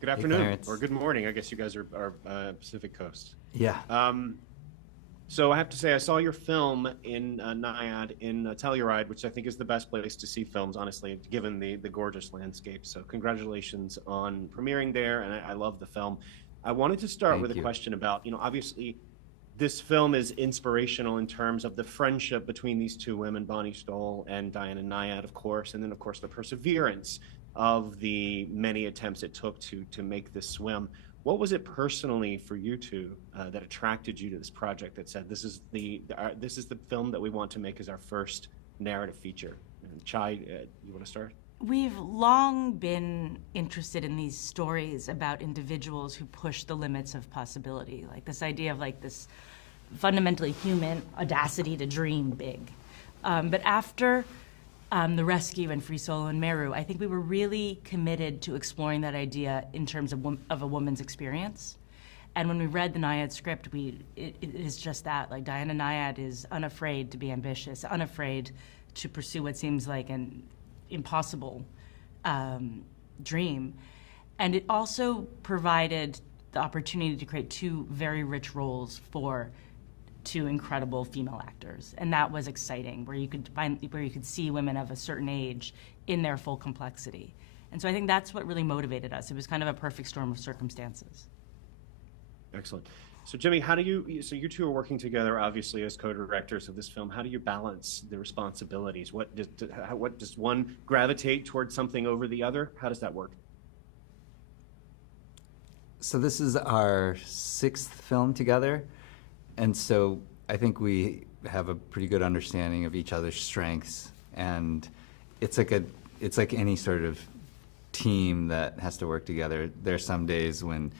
Good Hey, afternoon, Clarence. or good morning. I guess you guys are Pacific Coast. Yeah. So I have to say, I saw your film in Nyad in Telluride, which I think is the best place to see films, honestly, given the gorgeous landscape. So congratulations on premiering there, and I love the film. I wanted to start with Thank a you. question about, obviously this film is inspirational in terms of the friendship between these two women, Bonnie Stoll and Diana Nyad, of course, and then of course the perseverance of the many attempts it took to make this swim. What was it personally for you two that attracted you to this project that said this is the film that we want to make as our first narrative feature? And Chai, you want to start? We've long been interested in these stories about individuals who push the limits of possibility, like this idea of like this fundamentally human audacity to dream big. But after the rescue and Free Solo and Meru, I think we were really committed to exploring that idea in terms of a woman's experience. And when we read the Nyad script, it is just that. Like Diana Nyad is unafraid to be ambitious, unafraid to pursue what seems like an impossible dream. And it also provided the opportunity to create two very rich roles for two incredible female actors, and that was exciting, where you could see women of a certain age in their full complexity. And so I think that's what really motivated us. It was kind of a perfect storm of circumstances. Excellent. So Jimmy, so you two are working together, obviously, as co-directors of this film. How do you balance the responsibilities? What does one gravitate towards something over the other? How does that work? So this is our sixth film together, and so I think we have a pretty good understanding of each other's strengths, and it's like any sort of team that has to work together. There's some days when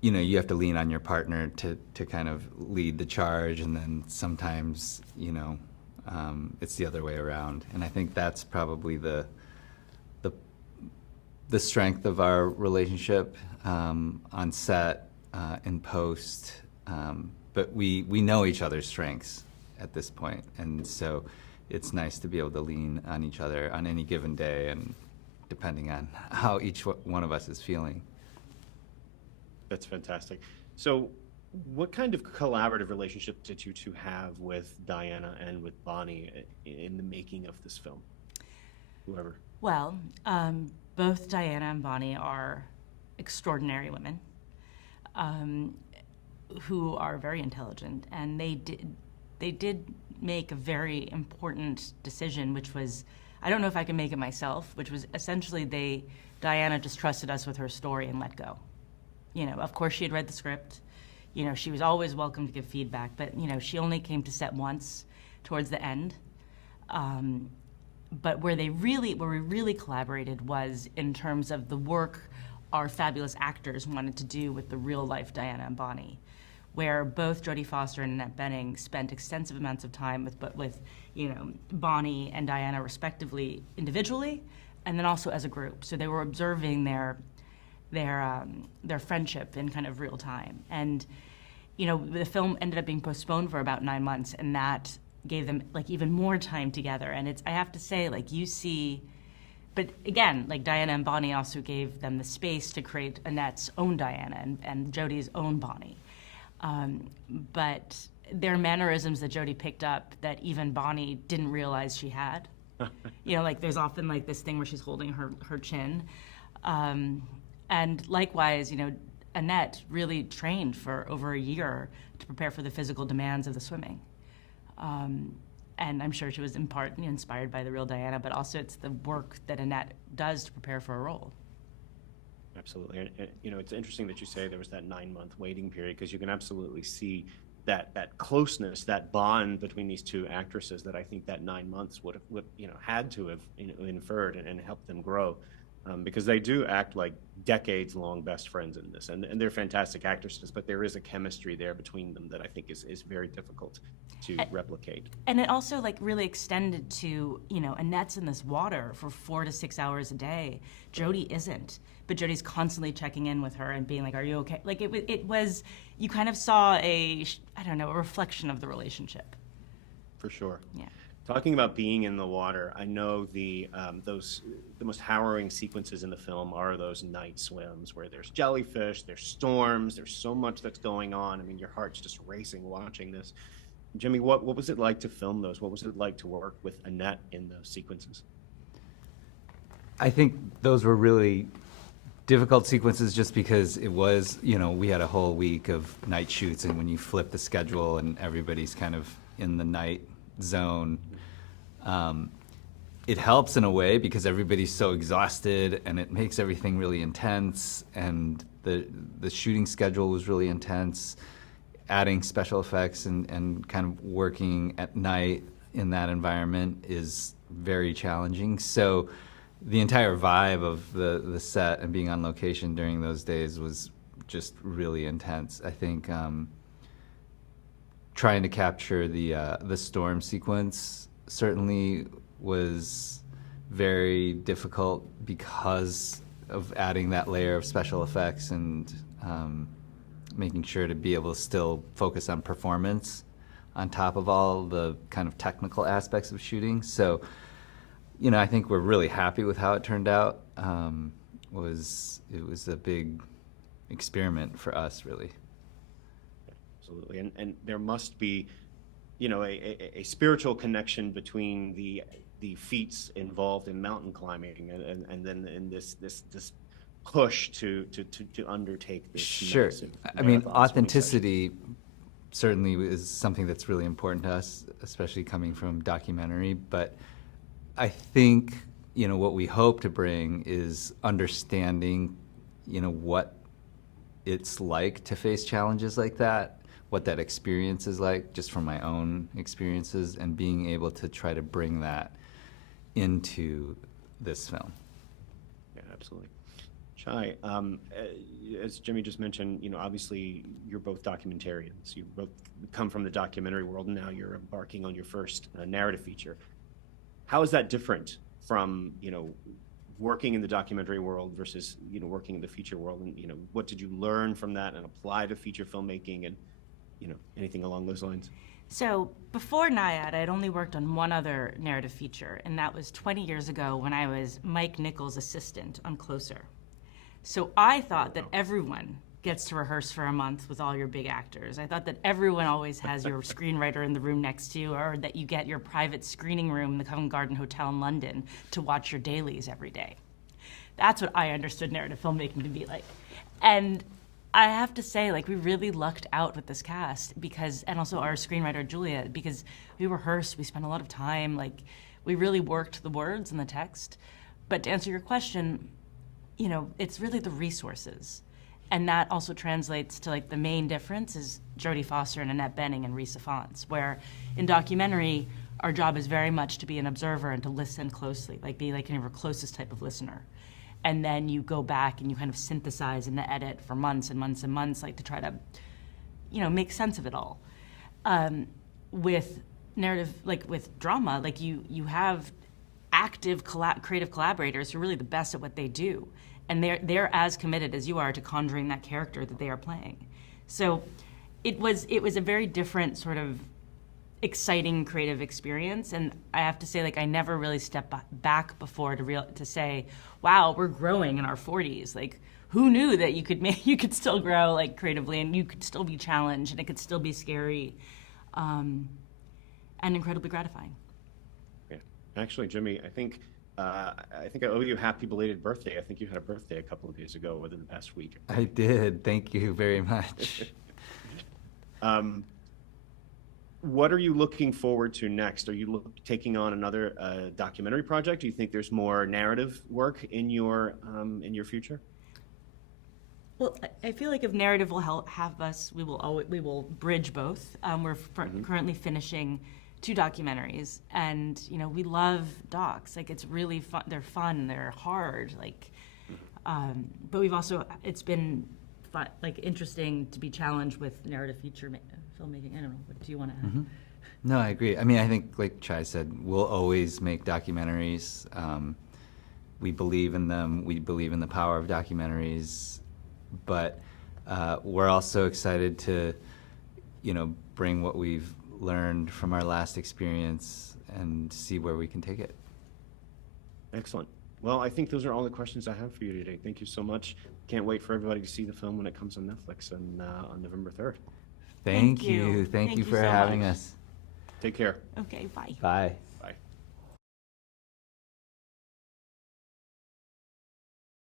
you have to lean on your partner to kind of lead the charge, and then sometimes it's the other way around. And I think that's probably the strength of our relationship on set, in post. But we know each other's strengths at this point, and so it's nice to be able to lean on each other on any given day, and depending on how each one of us is feeling. That's fantastic. So what kind of collaborative relationship did you two have with Diana and with Bonnie in the making of this film? Whoever. Well, both Diana and Bonnie are extraordinary women who are very intelligent, and they did make a very important decision, which was, I don't know if I can make it myself, which was essentially Diana just trusted us with her story and let go. Of course she had read the script. She was always welcome to give feedback, but she only came to set once towards the end. But where we really collaborated was in terms of the work our fabulous actors wanted to do with the real life Diana and Bonnie, where both Jodie Foster and Annette Bening spent extensive amounts of time with Bonnie and Diana respectively individually, and then also as a group. So they were observing their friendship in kind of real time. And the film ended up being postponed for about 9 months, and that gave them like even more time together. And I have to say, like, you see, but again, like Diana and Bonnie also gave them the space to create Annette's own Diana and Jodie's own Bonnie. But there are mannerisms that Jodie picked up that even Bonnie didn't realize she had. Like there's often like this thing where she's holding her chin. And likewise, Annette really trained for over a year to prepare for the physical demands of the swimming. And I'm sure she was in part inspired by the real Diana, but also it's the work that Annette does to prepare for a role. Absolutely. And it's interesting that you say there was that 9-month waiting period, because you can absolutely see that closeness, that bond between these two actresses that I think that 9 months would had to have inferred and helped them grow. Because they do act like decades-long best friends in this, and they're fantastic actresses, but there is a chemistry there between them that I think is very difficult to replicate. And it also like really extended to, Annette's in this water for 4 to 6 hours a day. Jodie isn't, but Jodie's constantly checking in with her and being like, "Are you okay?" Like it was, you kind of saw a reflection of the relationship. For sure. Yeah. Talking about being in the water, I know the most harrowing sequences in the film are those night swims where there's jellyfish, there's storms, there's so much that's going on. I mean, your heart's just racing watching this. Jimmy, what was it like to film those? What was it like to work with Annette in those sequences? I think those were really difficult sequences just because it was, we had a whole week of night shoots, and when you flip the schedule and everybody's kind of in the night zone, it helps in a way because everybody's so exhausted and it makes everything really intense, and the shooting schedule was really intense. Adding special effects and kind of working at night in that environment is very challenging. So the entire vibe of the set and being on location during those days was just really intense. I think trying to capture the storm sequence certainly was very difficult because of adding that layer of special effects and making sure to be able to still focus on performance on top of all the kind of technical aspects of shooting. So, I think we're really happy with how it turned out. It was a big experiment for us, really. Absolutely, and there must be, a spiritual connection between the feats involved in mountain climbing and then in this push to undertake this. Sure. I mean, authenticity certainly is something that's really important to us, especially coming from documentary. But I think, what we hope to bring is understanding, what it's like to face challenges like that, what that experience is like, just from my own experiences, and being able to try to bring that into this film. Yeah, absolutely. Shai, as Jimmy just mentioned, obviously you're both documentarians. You both come from the documentary world, and now you're embarking on your first narrative feature. How is that different from, working in the documentary world versus, working in the feature world? And, what did you learn from that and apply to feature filmmaking and, anything along those lines? So before Nyad, I had only worked on one other narrative feature, and that was 20 years ago when I was Mike Nichols' assistant on Closer. So I thought that everyone gets to rehearse for a month with all your big actors. I thought that everyone always has your screenwriter in the room next to you, or that you get your private screening room in the Covent Garden Hotel in London to watch your dailies every day. That's what I understood narrative filmmaking to be like. And I have to say, we really lucked out with this cast and also our screenwriter, Julia, because we rehearsed, we spent a lot of time, we really worked the words and the text. But to answer your question, it's really the resources. And that also translates to the main difference is Jodie Foster and Annette Bening and Risa Fons, where in documentary, our job is very much to be an observer and to listen closely, be kind of our closest type of listener. And then you go back and you kind of synthesize and edit for months and months and months, to try to, make sense of it all. With narrative, with drama, you have active creative collaborators who are really the best at what they do. And they're as committed as you are to conjuring that character that they are playing. So it was a very different sort of exciting creative experience. And I have to say, I never really stepped back before to say, wow, we're growing in our 40s. Who knew that you could still grow creatively, and you could still be challenged, and it could still be scary, and incredibly gratifying. Yeah, actually, Jimmy, I think I owe you a happy belated birthday. I think you had a birthday a couple of days ago, within the past week. I did. Thank you very much. What are you looking forward to next? Are you taking on another documentary project? Do you think there's more narrative work in your future? Well, I feel if narrative will have us, we will bridge both. We're currently finishing 2 documentaries, and we love docs. It's really fun. They're fun. They're hard. But we've also it's been fun, interesting to be challenged with narrative feature filmmaking. I don't know. What do you want to add? Mm-hmm. No, I agree. I mean, I think, like Chai said, we'll always make documentaries. We believe in them. We believe in the power of documentaries. But we're also excited to, bring what we've learned from our last experience and see where we can take it. Excellent. Well, I think those are all the questions I have for you today. Thank you so much. Can't wait for everybody to see the film when it comes on Netflix on November 3rd. Thank you. Thank you for so having much. us. Take care. Okay, bye. Bye.